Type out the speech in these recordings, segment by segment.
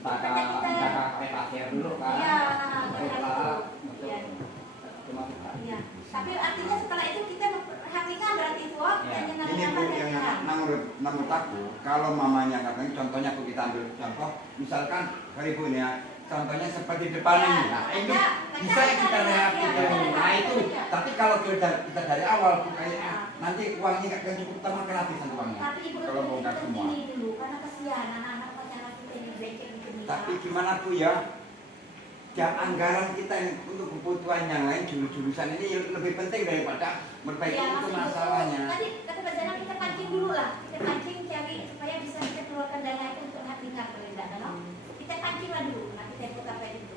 entah pakai pasir dulu kan. Iya, Cuma iya. Tapi artinya setelah itu kita memperhatikan berarti itu ini Bu yang menurut aku, kalau mamanya katanya contohnya aku kita ambil contoh, misalkan hari Bu ya, contohnya seperti depan ini, nah itu bisa kita reaktif. Nah itu, tapi kalau kita dari awal Bu kayaknya nanti uangnya nggak cukup sama gratisan uangnya. Tapi ibu kalau bongkar semua. ini dulu karena kasihan anak-anak pacaran kita ini belajar gitu. Tapi gimana Bu ya? Anggaran kita untuk kebutuhan yang lain jurusan ini lebih penting daripada memperbaiki itu masalahnya. Tadi kata Pak Zainal kita pancing dulu lah, kita pancing cari supaya bisa kita keluarkan dana itu untuk hatikan perendah dalam. Kita pancing lah dulu, nanti kita ikut apa itu.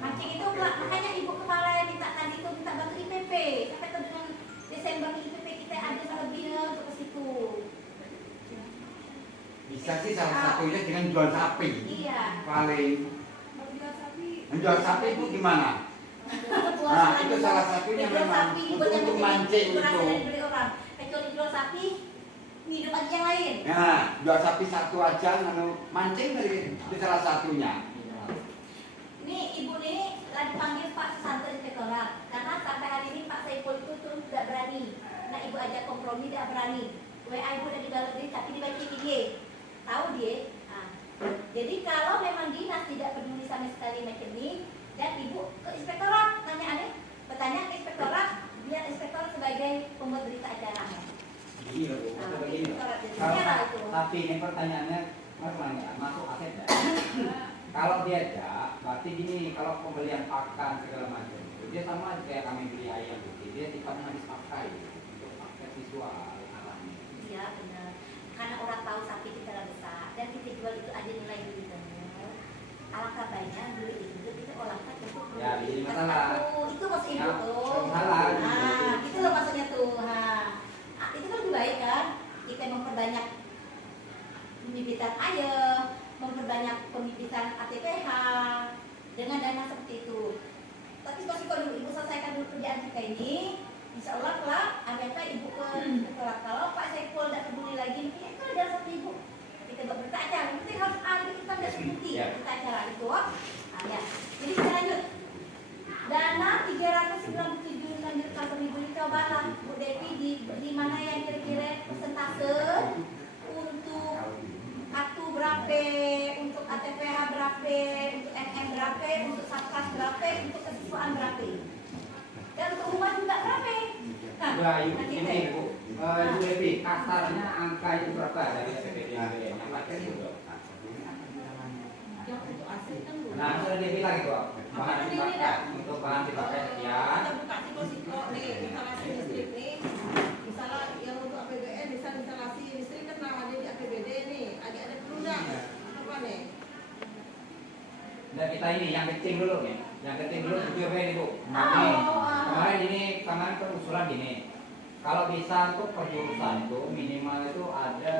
Mancing itu makanya ibu kepala yang minta tadi itu minta bantu IPP, sampai ke dengan Desember IPP kita ada lebihnya untuk ke situ. Bisa sih salah satunya dengan jual sapi. Iya. Paling. Menjual sapi itu gimana? Nah itu salah satunya memang untuk mancing itu. Kecuali jual sapi, hidup aja yang lain. Nah jual sapi satu aja, mancing dari itu salah satunya. Ini ibu nih lagi panggil Pak Susanto Inspektorat karena sampai hari ini Pak Saiful itu turun tidak berani. Nah ibu ajak kompromi tidak berani. WA ibu udah digalerin tapi dibaca dia. Tahu dia? Jadi kalau memang dinas tidak peduli sama sekali macam ini dan ibu ke inspektorat bertanya ke inspektorat biar inspektorat sebagai pembuat berita acara. Iya Bu, tapi ini pertanyaannya masuk aset ya? Kalau dia ada, berarti gini, kalau pembelian pakan segala macam dia sama kayak kami beli ayam gitu, dia sifatnya habis pakai untuk pakai visual alamnya. Iya benar, karena orang tahu sapi kita besar dan kita jual itu ada nilai duitnya. Alangkah baiknya duit itu kita olahkan untuk ya ini masalah itu maksud ibu tuh. Masalah. Nah, itu loh maksudnya tuh. Itu kan lebih baik kan kita memperbanyak pembibitan ayam, memperbanyak pembibitan ATPH dengan dana seperti itu. Tapi kalau dulu ibu selesaikan dulu kerjaan kita ini, insya Allah lah ada ibu ke kalau Pak Saiful tidak peduli lagi, itu ada satu ibu kita berita acara, kita harus ada kita ada bukti kita acara itu. Ya. Jadi kita lanjut. Dana 397 lanjut kantor ibu dicobalah Bu Devi di mana yang kira-kira persentase untuk kartu berapa, untuk ATPH berapa, untuk NM berapa, untuk satgas berapa, untuk kesiswaan berapa, dan untuk rumah juga berapa. Nah, ini Bu, Ibu Devi, kasarnya angka itu berapa dari SPPD yang pakai itu? Nah, sudah dia bilang itu, bahan dipakai untuk bahan dipakai sekian. Kita buka siklo nih, instalasi listrik nih. Misalnya yang untuk APBN, bisa instalasi listrik kan ada di APBD nih. Ada perlu nggak? Apa nih? Dan kita ini yang kecil dulu nih, yang kecil dulu jujur nih Bu. Kemarin usulan gini. Kalau bisa untuk perjurusan itu minimal itu ada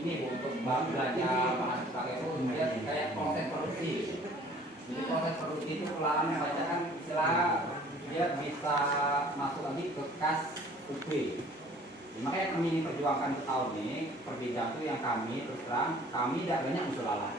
ini Bu, untuk belajar bahan pakai itu dia kayak proses produksi. Jadi proses produksi itu pelan baca kan istilah dia bisa masuk lagi ke kas UB. Makanya kami ini perjuangkan ke tahun ini perbedaan itu yang kami terus terang kami tidak banyak usul alat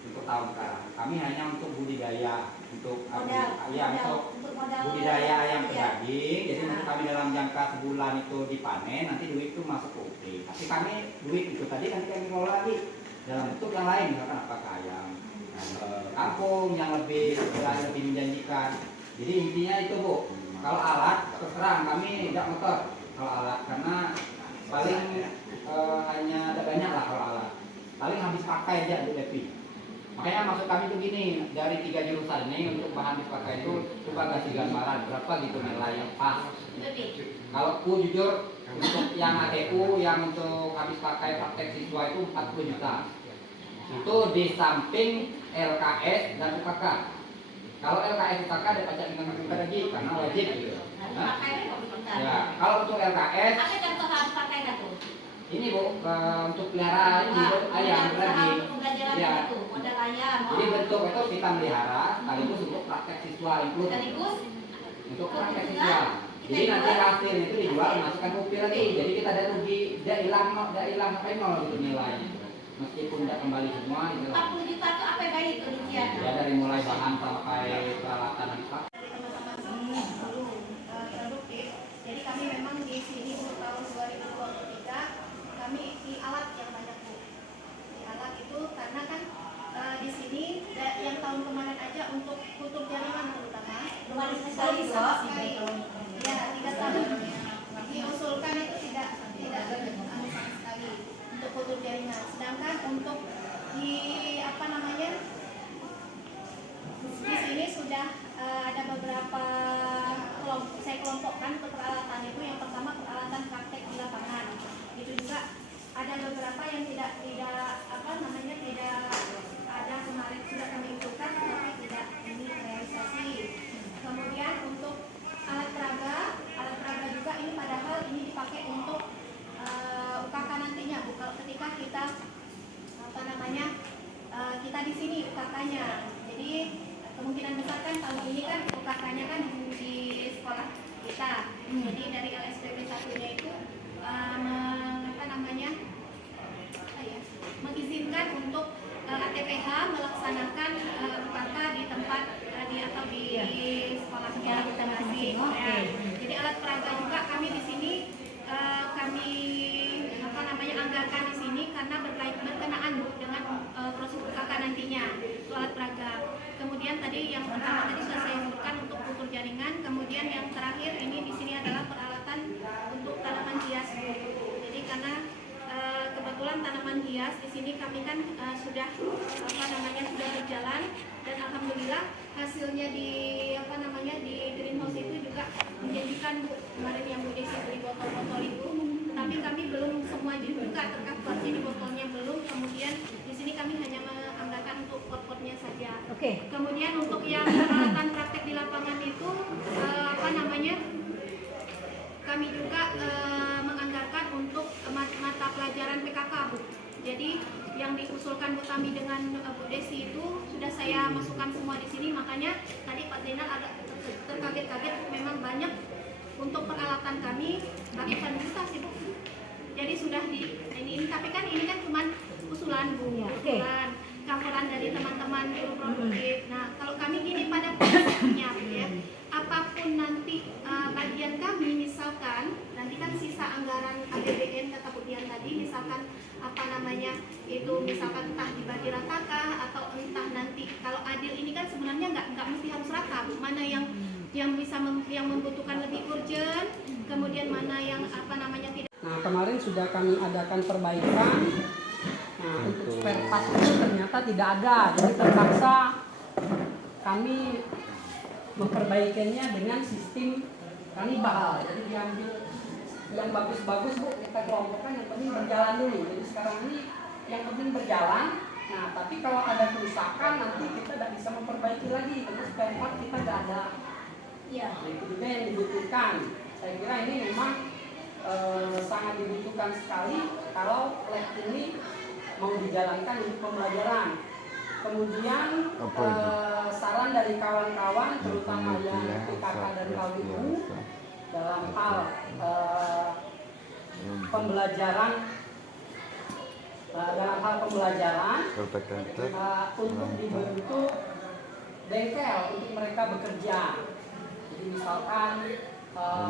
untuk tahun sekarang. Kami hanya untuk budidaya untuk budidaya ayam daging. Jadi untuk kami dalam jangka sebulan itu dipanen, nanti duit itu masuk ke UP. Tapi kami duit itu tadi nanti kami kelola lagi dalam bentuk yang lain, misalkan apakah ayam kampung yang lebih menjanjikan. Jadi intinya itu Bu. Kalau alat terserang kami tidak motor kalau alat karena paling hanya ada banyak lah kalau alat. Paling habis pakai aja Bu Devi. Makanya maksud kami itu gini, dari 3 jurusan ini untuk bahan dipakai itu coba kasih gambaran berapa gitu nilai yang pas. Kalau ku jujur untuk yang ATU yang untuk habis pakai praktek siswa itu 40 juta. Itu di samping LKS dan UKK. Kalau LKS UKK ada pajak dengan kita lagi karena wajib gitu. Ya, kalau untuk LKS apa contoh harus pakai nggak tuh? Ini Bu, untuk pelihara ini ayam lagi. Ya. Modal ayam. Jadi bentuk itu kita melihara, sekaligus untuk praktek siswa include. Sekaligus Untuk praktek siswa. Jadi nanti hasil itu dijual masukkan UP lagi. Jadi kita ada rugi, tidak hilang sampai nol gitu nilainya. meskipun tidak kembali semua itu 40 juta itu apa yang itu rincian? ya dari mulai bahan sampai peralatan lengkap. Produktif. Jadi kami memang di sini untuk tahun 2023 kami di alat yang banyak Bu. Di alat itu karena kan di sini yang tahun kemarin aja untuk tutup jaringan terutama Kemarin sekali sama loh. sekali. Ya 3 tahun diusulkan itu tidak sama sekali untuk tutup jaringan. Sedangkan untuk di apa namanya di sini sudah ada beberapa saya kelompokkan untuk peralatan itu. Yang pertama peralatan praktek di lapangan. Itu juga ada beberapa yang tidak apa namanya tidak ada kemarin sudah kami usulkan tetapi tidak ini realisasi. Kemudian untuk alat peraga juga ini padahal ini dipakai untuk UKK nantinya Bu. Kalau ketika kita apa namanya kita di sini UKK-nya. Jadi kemungkinan besar kan tahun ini kan UKK-nya kan di sekolah kita. Jadi dari LSPB 1-nya itu apa namanya mengizinkan untuk ATPH melaksanakan UKK di tempat atau di sekolahnya masing-masing. Ya. Jadi alat peraga juga kami di sini kami apa namanya anggarkan di sini karena berkenaan Bu dengan proses UKK nantinya itu alat peraga. Kemudian tadi yang pertama tadi sudah saya sebutkan untuk putur jaringan. Kemudian yang terakhir ini di sini adalah peralatan untuk tanaman hias Bu. Jadi karena kebetulan tanaman hias di sini kami kan sudah apa namanya sudah berjalan dan alhamdulillah hasilnya di apa namanya di greenhouse itu juga menjanjikan Bu. Kemarin yang Bu Desi beli botol-botol itu, tapi kami belum semua juga tercover. Jadi botolnya belum. Kemudian di sini kami hanya menganggarkan untuk pot-potnya saja. Oke. Kemudian untuk yang peralatan praktek di lapangan itu apa namanya kami juga menganggarkan untuk mata pelajaran PKK Bu. Jadi yang diusulkan Bu Tami dengan Bu Desi itu sudah saya masukkan semua di sini. Makanya tadi Pak Zainal agak terkaget-kaget memang banyak untuk peralatan kami ratusan juta sih Bu. Jadi sudah di ini tapi kan ini kan cuma usulan Bu, usulan coveran dari teman-teman guru produktif. Nah kalau kami gini pada prinsipnya ya, apapun nanti bagian kami misalkan nanti kan sisa anggaran APBN kata Bu Dian tadi misalkan apa namanya itu misalkan entah dibagi ratakah atau entah nanti kalau adil ini kan sebenarnya nggak mesti harus rata Bu. Mana yang bisa yang membutuhkan lebih urgent, kemudian mana yang apa namanya tidak. Nah kemarin sudah kami adakan perbaikan. Nah untuk spare part itu ternyata tidak ada, jadi terpaksa kami memperbaikinya dengan sistem kanibal. Jadi diambil yang bagus-bagus Bu, kita kelompokkan yang penting berjalan dulu. Jadi sekarang ini yang penting berjalan. Nah tapi kalau ada kerusakan nanti kita tidak bisa memperbaiki lagi karena spare part kita tidak ada. Iya. Nah, itu juga yang dibutuhkan. Saya kira ini memang sangat dibutuhkan sekali kalau lab ini mau dijalankan untuk pembelajaran. Kemudian saran dari kawan-kawan terutama yang PKK dan KWU dalam hal pembelajaran untuk dibentuk bengkel untuk mereka bekerja. Jadi misalkan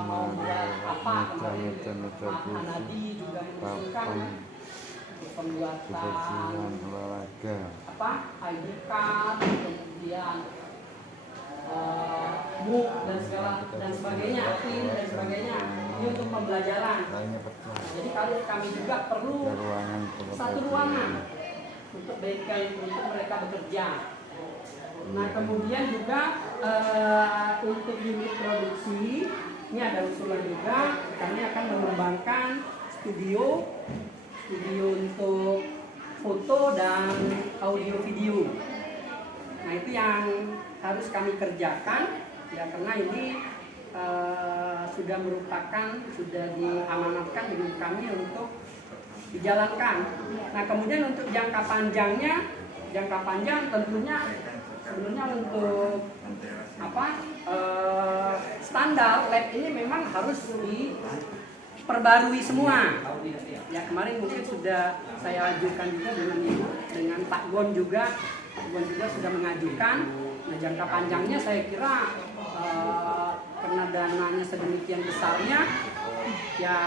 mau buat apa kemarin Pak Hanabi juga mengusulkan pembuatan apa ID card, kemudian book dan sebagainya, pin dan sebagainya ini untuk pembelajaran. Jadi kami juga perlu satu ruangan untuk bengkel untuk mereka bekerja. Nah kemudian juga untuk unit produksi ini ada usulan juga kami akan mengembangkan studio untuk foto dan audio video. Nah itu yang harus kami kerjakan ya karena ini sudah diamanatkan dengan kami untuk dijalankan. Nah kemudian untuk jangka panjang tentunya sebenarnya untuk standar lab ini memang harus perbarui semua. Tahu tidak ya? Ya kemarin mungkin sudah saya ajukan juga dengan Pak Gon juga. Pak Gon juga sudah mengajukan. Nah jangka panjangnya saya kira karena dananya sedemikian besarnya, ya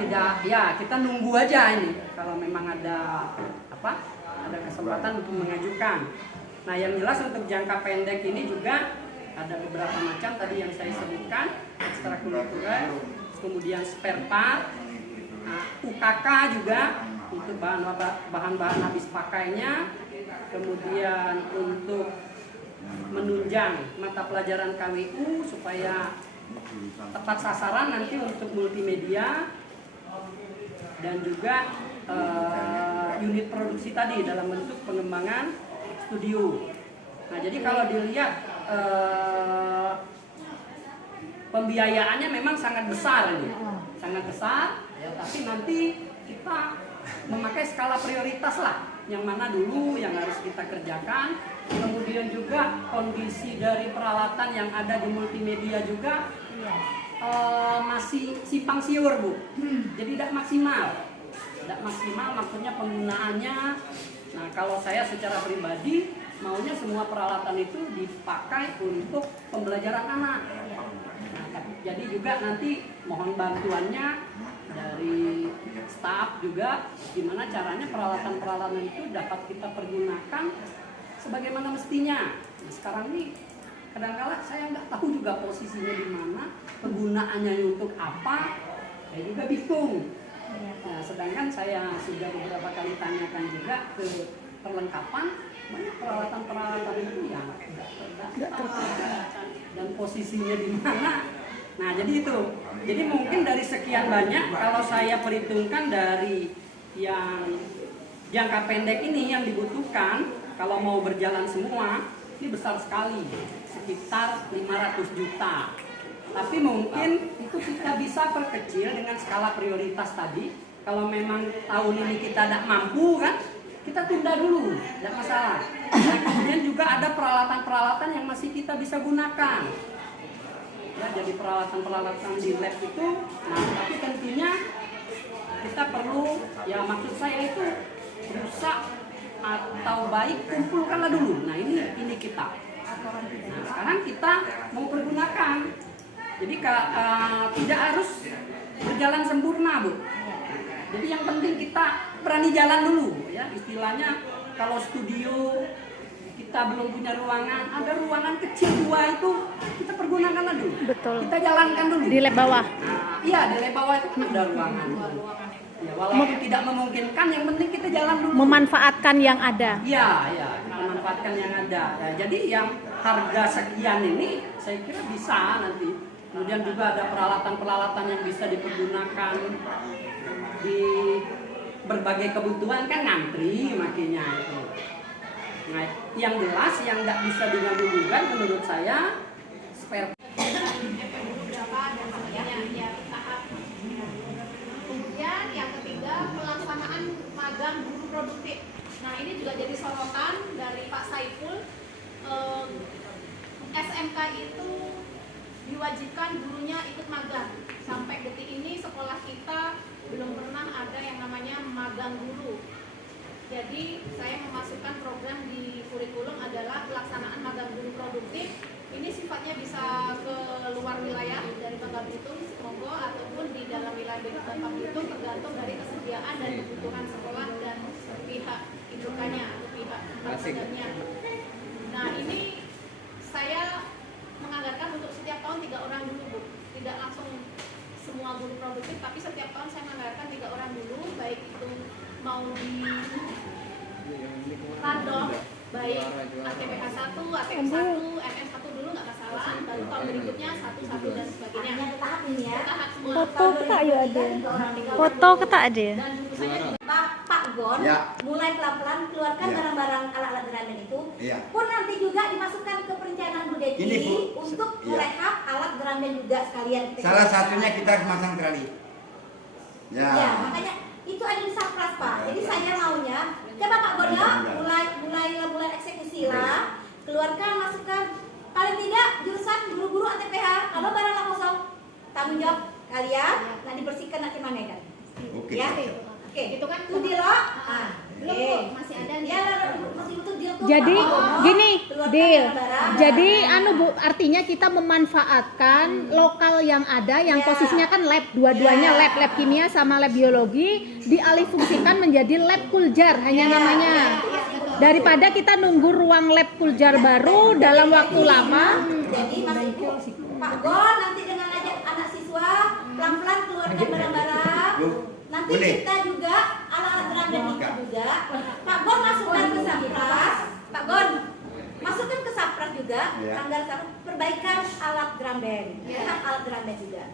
tidak, ya kita nunggu aja ini kalau memang ada kesempatan untuk mengajukan. Nah yang jelas untuk jangka pendek ini juga ada beberapa macam tadi yang saya sebutkan, ekstrakurikuler, kemudian spare part, UKK juga untuk bahan-bahan habis pakainya, kemudian untuk menunjang mata pelajaran KWU supaya tepat sasaran nanti untuk multimedia, dan juga unit produksi tadi dalam bentuk pengembangan studio. Nah jadi kalau dilihat pembiayaannya memang sangat besar ini, sangat besar. Ya, tapi nanti kita memakai skala prioritas lah, yang mana dulu yang harus kita kerjakan. Kemudian juga kondisi dari peralatan yang ada di multimedia juga masih simpang siur Bu, jadi tidak maksimal. Tidak maksimal maksudnya penggunaannya. Nah kalau saya secara pribadi maunya semua peralatan itu dipakai untuk pembelajaran anak. Nah, jadi juga nanti mohon bantuannya dari staf juga, gimana caranya peralatan-peralatan itu dapat kita pergunakan sebagaimana mestinya. Nah, sekarang ini kadang-kala saya nggak tahu juga posisinya di mana, penggunaannya untuk apa, saya juga bingung. Nah, sedangkan saya sudah beberapa kali tanyakan juga ke perlengkapan, banyak peralatan-peralatan itu yang nggak terdata dan posisinya di mana. Nah jadi itu, jadi mungkin dari sekian banyak kalau saya perhitungkan dari yang jangka pendek ini yang dibutuhkan kalau mau berjalan semua ini besar sekali, sekitar 500 juta. Tapi mungkin itu kita bisa perkecil dengan skala prioritas tadi. Kalau memang tahun ini kita tidak mampu kan, kita tunda dulu, tidak masalah. Dan kemudian juga ada peralatan-peralatan yang masih kita bisa gunakan. Ya, jadi peralatan-peralatan di lab itu, nah tapi tentunya kita perlu, ya maksud saya itu rusak atau baik kumpulkanlah dulu. Nah ini kita. Nah sekarang kita mau pergunakan. Jadi tidak harus berjalan sempurna Bu. Jadi yang penting kita berani jalan dulu, ya istilahnya kalau studio kita belum punya ruangan, ada ruangan kecil 2 itu kita pergunakan dulu. Betul. Kita jalankan dulu. Di lab bawah. Nah, iya di lab bawah itu kan ada ruangan. Ya, walaupun tidak memungkinkan, yang penting kita jalan dulu. Memanfaatkan yang ada. Iya, ya, memanfaatkan yang ada. Ya, jadi yang harga sekian ini saya kira bisa nanti. Kemudian juga ada peralatan-peralatan yang bisa dipergunakan di berbagai kebutuhan kan ngantri makanya itu. Nah, yang jelas yang nggak bisa diganggu-gugat menurut saya spare. Kemudian yang ketiga pelaksanaan magang guru produktif. Nah ini juga jadi sorotan dari Pak Saiful. SMK itu diwajibkan gurunya ikut magang. Sampai detik ini sekolah kita belum pernah ada yang namanya magang guru. Jadi saya memasukkan program di kurikulum adalah pelaksanaan magang guru produktif. Ini sifatnya bisa ke luar wilayah dari Bangka Belitung, monggo, ataupun di dalam wilayah Bangka Belitung tergantung dari kesediaan dan kebutuhan sekolah dan pihak indukannya atau pihak magangnya. Nah ini saya menganggarkan untuk setiap tahun 3 orang dulu Bu, tidak langsung semua guru produktif, tapi setiap tahun saya menganggarkan 3 orang dulu, baik itu mau di random, baik ATPH 1, ATM 1, MM 1 dulu nggak masalah, baru tahun berikutnya 1 dan sebagainya. Hanya tahap ini ya. Tahap semua. Foto kita ayo ada. Foto kita ada. Dan jurusannya Pak Gon Ya. mulai pelan-pelan keluarkan Ya. barang-barang alat-alat gerakan itu. Iya. Pun nanti juga dimasukkan ke perencanaan Bu Deti Ini, Bu. untuk Iya. merehab alat gerakan juga sekalian. Salah satunya kita harus masang trali. Ya. Ya, makanya itu ada di Sapras Pak. Jadi saya maunya coba Pak Gon ya mulai eksekusi lah, keluarkan masukkan paling tidak jurusan guru-guru ATPH. Kalau barang lah kosong tanggung jawab kalian, nah dibersihkan nanti mana kan? Oke. Ya, oke. Itu kan Itu di lo. Ah, belum oke. Bu, masih ada nih. Ya, masih butuh dia tuh. Jadi Pak. gini, Keluarkan Dil. barang. Jadi Bu, artinya kita memanfaatkan lokal yang ada yang Ya. posisinya kan lab, dua-duanya Ya. lab kimia sama lab biologi dialihfungsikan menjadi lab kuljar hanya Ya, namanya. ya, betul. Daripada kita nunggu ruang lab kuljar baru dalam waktu lama. Jadi Mas Ibu, Pak Gon nanti dengan ajak anak siswa pelan-pelan keluarkan barang-barang. Bu, Nanti boleh? kita juga alat random itu juga. Pak Gon masukkan ke Sapras. Pak Gon masukkan ke Sapras juga. Ya. Anggaran perbaikan alat drum band. Alat drum band juga.